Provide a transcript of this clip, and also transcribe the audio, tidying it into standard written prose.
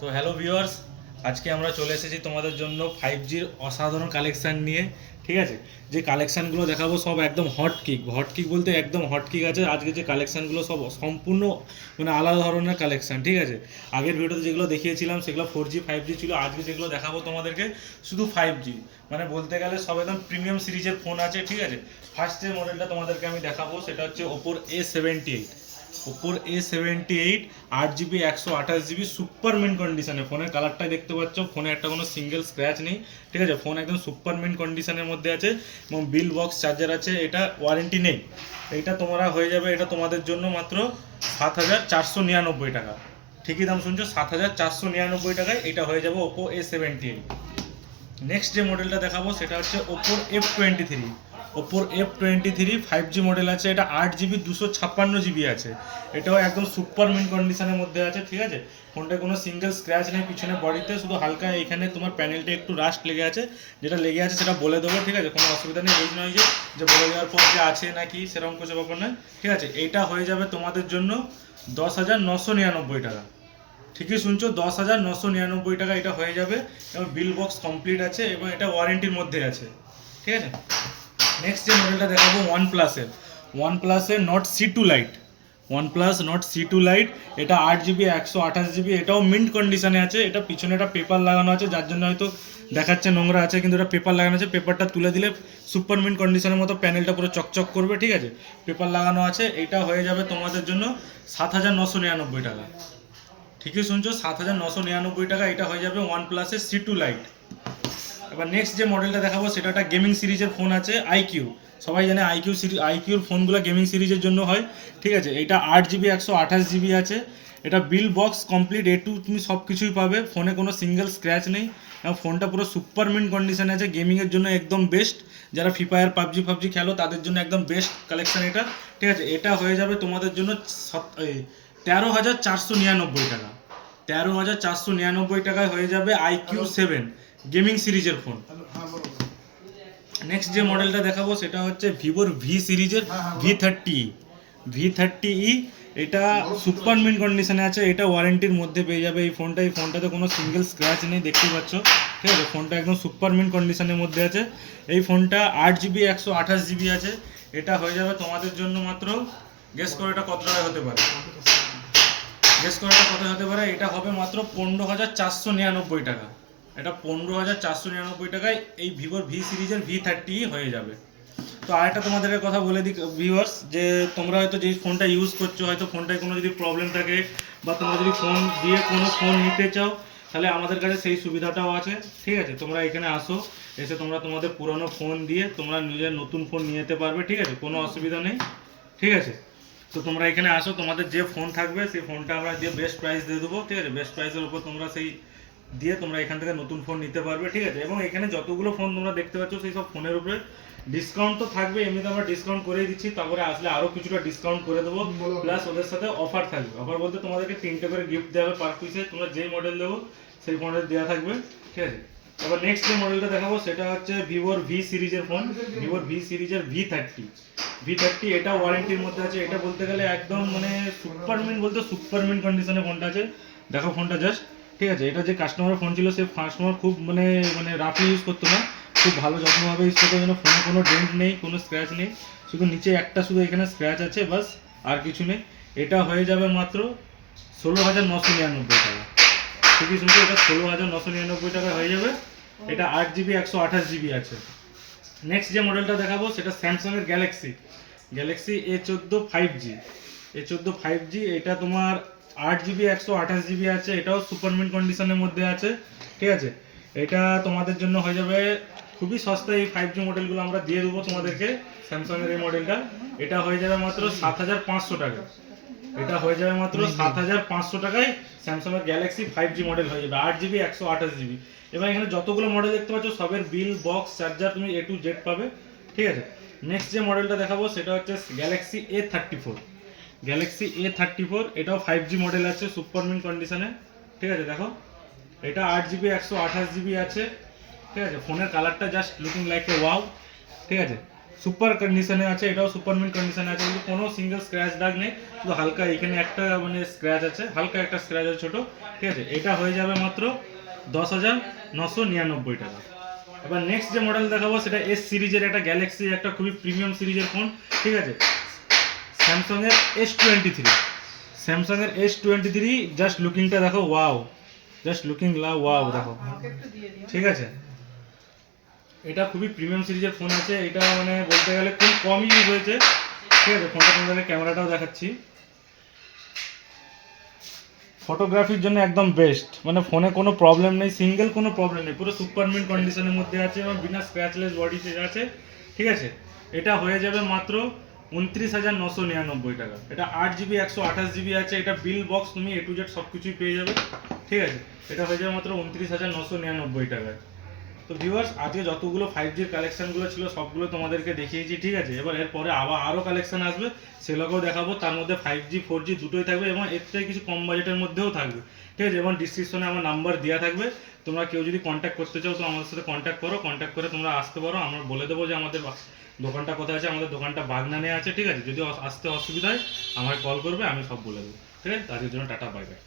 তো hello viewers, আজকে আমরা চলে এসেছি তোমাদের জন্য 5Gর অসাধারণ কালেকশান নিয়ে। ঠিক আছে, যে কালেকশানগুলো দেখাবো সব একদম হট কিক বলতে একদম হট কিক আছে। আজকে যে কালেকশানগুলো সব সম্পূর্ণ মানে আলাদা ধরনের কালেকশান। ঠিক আছে, আগের ভিডিওতে যেগুলো দেখিয়েছিলাম সেগুলো 4G 5G ছিল। আজকে যেগুলো দেখাবো তোমাদেরকে শুধু 5G, মানে বলতে গেলে সব একদম প্রিমিয়াম সিরিজের ফোন আছে। ঠিক আছে, ফার্স্ট যে মডেলটা তোমাদেরকে আমি দেখাবো সেটা হচ্ছে ওপোর A78। ওপোর A78 8GB 128GB super mint কন্ডিশনে। ফোনের কালারটাই দেখতে পাচ্ছ, ফোনে একটা কোনো সিঙ্গেল স্ক্র্যাচ নেই। ঠিক আছে, ফোন একদম সুপার মিন্ট কন্ডিশনের মধ্যে আছে এবং বিল বক্স চার্জার আছে। এটা ওয়ারেন্টি নেই। এটা তোমরা হয়ে যাবে, এটা তোমাদের জন্য মাত্র 7,499 টাকা। ঠিকই দাম শুনছো, 7,499 টাকায় এটা হয়ে যাবে ওপো A78। নেক্সট যে মডেলটা দেখাবো সেটা হচ্ছে ওপোর F23। ওপোর F23 5G মডেল আছে। এটা 8GB 256GB আছে। এটাও একদম সুপার মিন্ট কন্ডিশনের মধ্যে আছে। ঠিক আছে, ফোনটায় কোনো সিঙ্গেল স্ক্র্যাচ নেই পিছনে বডিতে, শুধু হালকা এখানে তোমার প্যানেলটা একটু রাস্ট লেগে আছে। যেটা লেগে আছে সেটা বলে দেবো। ঠিক আছে, কোনো অসুবিধা নেই। এই নয় যে বলে দেওয়ার পর যে আছে নাকি সেরকম কিছু ব্যাপার নয়। ঠিক আছে, এইটা হয়ে যাবে তোমাদের জন্য 10,999 টাকা। ঠিকই শুনছো, 10,999 টাকা এটা হয়ে যাবে এবং বিল বক্স কমপ্লিট আছে এবং এটা ওয়ারেন্টির মধ্যে আছে। ঠিক আছে, নেক্সট যে মডেলটা দেখাবো ওয়ানপ্লাসের Nord C2 lite. OnePlus Nord C2 lite, এটা 8GB 128GB, এটাও মিন্ট কন্ডিশনে আছে। এটা পিছনে একটা পেপার লাগানো আছে, যার জন্য হয়তো দেখাচ্ছে নোংরা আছে, কিন্তু এটা পেপার লাগানো আছে। পেপারটা তুলে দিলে সুপার মিন্ট কন্ডিশনের মতো প্যানেলটা পুরো চকচক করবে। ঠিক আছে, পেপার লাগানো আছে। এটা হয়ে যাবে তোমাদের জন্য 7,999 টাকা। ঠিকই শুনছো, 7,999 টাকা এটা হয়ে যাবে ওয়ানপ্লাসের C2 লাইট। এবার নেক্সট যে মডেলটা দেখাবো সেটা একটা গেমিং সিরিজের ফোন আছে, আইকিউ। সবাই জানে আইকিউর ফোনগুলো গেমিং সিরিজের জন্য হয়। ঠিক আছে, এটা 8GB 128GB আছে। এটা bill box complete A to তুমি সব কিছুই পাবে। ফোনে কোনো সিঙ্গেল স্ক্র্যাচ নেই এবং ফোনটা পুরো সুপার মিন্ট কন্ডিশনে আছে। গেমিংয়ের জন্য একদম বেস্ট। যারা ফ্রি ফায়ার পাবজি খেলো তাদের জন্য একদম বেস্ট কালেকশন এটা। ঠিক আছে, এটা হয়ে যাবে তোমাদের জন্য 13,499 টাকা। 13,499 টাকায় হয়ে যাবে IQ7 গেমিং সিরিজের ফোন। নেক্সট যে মডেলটা দেখাবো সেটা হচ্ছে ভিভোর ভি সিরিজের V30E। এটা সুপার মিন্ট কন্ডিশনে আছে। এটা ওয়ারেন্টির মধ্যে পেয়ে যাবে এই ফোনটা। এই ফোনটাতে কোনো সিঙ্গেল স্ক্র্যাচ নেই, দেখতেই পাচ্ছ। ঠিক আছে, ফোনটা একদম সুপার মিন্ট কন্ডিশনের মধ্যে আছে। এই ফোনটা 8GB 128GB আছে। এটা হয়ে যাবে তোমাদের জন্য মাত্র, গেস করে এটা কত টাকা হতে পারে? এটা হবে মাত্র 15,499 টাকা। এটা 15,499 টাকায় এই ভিভোর ভি সিরিজের V30 হয়ে যাবে। তো আরেকটা তোমাদেরকে কথা বলে দিই ভিউয়ার্স, যে তোমরা হয়তো যেই ফোনটা ইউজ করছো, হয়তো ফোনটায় কোনো যদি প্রবলেম থাকে বা তোমরা যদি ফোন দিয়ে কোনো ফোন নিতে চাও, তাহলে আমাদের কাছে সেই সুবিধাটাও আছে। ঠিক আছে, তোমরা এখানে আসো, এসে তোমরা তোমাদের পুরনো ফোন দিয়ে তোমরা নিজের নতুন ফোন নিয়ে যেতে পারবে। ঠিক আছে, কোনো অসুবিধা নেই। ঠিক আছে, তো তোমরা এখানে আসো, তোমাদের যে ফোন থাকবে সেই ফোনটা আমরা দিয়ে বেস্ট প্রাইস দিয়ে দেবো। ঠিক আছে, বেস্ট প্রাইসের উপর তোমরা সেই দিয়ে তোমরা এখান থেকে নতুন ফোন নিতে পারবে। ঠিক আছে, এবং এখানে যতগুলো ফোন তোমরা দেখতে পাচ্ছ সেই সব ফোনের উপরে ডিসকাউন্ট তো থাকবে। এমনিতে আমরা ডিসকাউন্ট করেই দিচ্ছি, তারপরে আসলে আরও কিছুটা ডিসকাউন্ট করে দেবো। প্লাস ওদের সাথে অফার থাকবে। অফার বলতে তোমাদেরকে 3টে করে গিফট দেওয়া হবে পার পিসে। তোমরা যেই মডেল দেবো সেই মডেল দেওয়া থাকবে। ঠিক আছে, এবার নেক্সট যে মডেলটা দেখাবো সেটা হচ্ছে ভিভোর ভি সিরিজের ফোন, ভিভোর ভি সিরিজের V30। এটা ওয়ারেন্টির মধ্যে আছে। এটা বলতে গেলে একদম মানে সুপার মিন্ট কন্ডিশনে ফোনটা আছে। দেখো ফোনটা জাস্ট। ঠিক আছে, এটা যে কাস্টমারের ফোন ছিল সে কাস্টমার খুব মানে রাফলি ইউজ করতো না, খুব ভালো যত্নভাবে ইউজ করতো। যেন ফোনে কোনো ডেন্ট নেই, কোনো স্ক্র্যাচ নেই, শুধু নিচে একটা শুধু এখানে স্ক্র্যাচ আছে, বাস, আর কিছু নেই। এটা হয়ে যাবে মাত্র 16,999 টাকা। ঠিকই শুনছো, এটা 16,999 টাকা হয়ে যাবে। এটা 8GB 128GB আছে। নেক্সট যে মডেলটা দেখাবো সেটা স্যামসাংয়ের গ্যালাক্সি A14 5G। এটা তোমার 8GB 128GB আছে। এটাও সুপার মিন্ট কন্ডিশনের মধ্যে আছে। ঠিক আছে, এটা তোমাদের জন্য হয়ে যাবে খুবই সস্তা। এই 5G মডেলগুলো আমরা দিয়ে দেবো তোমাদেরকে। স্যামসাংয়ের এই মডেলটা এটা হয়ে যাবে মাত্র 7,500 টাকা। এটা হয়ে যাবে মাত্র 7,500 টাকায় স্যামসাংয়ের গ্যালাক্সি 5G মডেল হয়ে যাবে 8GB 128GB। এবং এখানে যতগুলো মডেল দেখতে পাচ্ছ সবের বিল বক্স চার্জার তুমি A to Z পাবে। ঠিক আছে, নেক্সট যে মডেলটা দেখাবো সেটা হচ্ছে গ্যালাক্সি A34। এটাও 5G মডেল আছে, সুপার মিন্ট কন্ডিশনে। ঠিক আছে, দেখো এটা 8GB 128GB আছে। ঠিক আছে, ফোনের কালারটা just looking like a wow. ঠিক আছে, সুপার কন্ডিশনে আছে, এটাও সুপার মিন্ট কন্ডিশনে আছে, কিন্তু কোনো সিঙ্গেল স্ক্র্যাচ দাগ নেই, শুধু হালকা এখানে একটা মানে স্ক্র্যাচ আছে, হালকা একটা স্ক্র্যাচ আছে ছোট, ঠিক আছে। এটা হয়ে যাবে মাত্র 10,999 টাকা। এবার নেক্সট যে মডেল দেখাবো সেটা এস সিরিজের একটা গ্যালাক্সি, একটা খুবই প্রিমিয়াম সিরিজের ফোন, ঠিক আছে। স্যামসাং এর S23, স্যামসাং এর S23, জাস্ট লুকিংটা দেখো, ওয়াও, জাস্ট লুকিং ওয়াও দেখো, ঠিক আছে। এটা খুবই প্রিমিয়াম সিরিজের ফোন আছে, এটা মানে বলতে গেলে খুব কমই ইউজ হয়েছে, ঠিক আছে। ফোনটা তোমাদেরকে ক্যামেরাটাও দেখাচ্ছি, ফটোগ্রাফির জন্য একদম বেস্ট, মানে ফোনে কোনো প্রবলেম নেই, সিঙ্গেল কোনো প্রবলেম নেই, পুরো সুপার মিন্ট কন্ডিশনের মধ্যে আছে এবং বিনা স্ক্র্যাচলেস বডিতে আছে, ঠিক আছে। এটা হয়ে যাবে মাত্র 29,999 টাকা। এটা 8 GB 128 GB আছে, এটা বিল বক্স তুমি A to Z সব কিছুই পেয়ে যাবে, ঠিক আছে। এটা হয়ে যাবে মাত্র 29,999 টাকায়। তো ভিউয়ার্স, আজকে যতগুলো 5Gর কালেকশনগুলো ছিল সবগুলো তোমাদেরকে দেখিয়েছি, ঠিক আছে। এবার এরপরে আরও কালেকশন আসবে, সেগুলোকেও দেখাবো, তার মধ্যে 5G 4G দুটোই থাকবে এবং এর থেকে কিছু কম বাজেটের মধ্যেও থাকবে, ঠিক আছে। এবং ডিসক্রিপশনে আমার নাম্বার দেওয়া থাকবে, তোমরা কেউ যদি কন্ট্যাক্ট করতে চাও তো আমাদের সাথে কন্ট্যাক্ট করো, কন্ট্যাক্ট করে তোমরা আসতে পারো, আমরা বলে দেবো যে আমাদের দোকানটা কোথায় আছে। আমাদের দোকানটা বাগনানে আছে, ঠিক আছে। যদি আসতে অসুবিধা হয় আমায় কল করবে, আমি সব বলে দেবো, ঠিক আছে। আজকের জন্য টাটা, বাই বাই।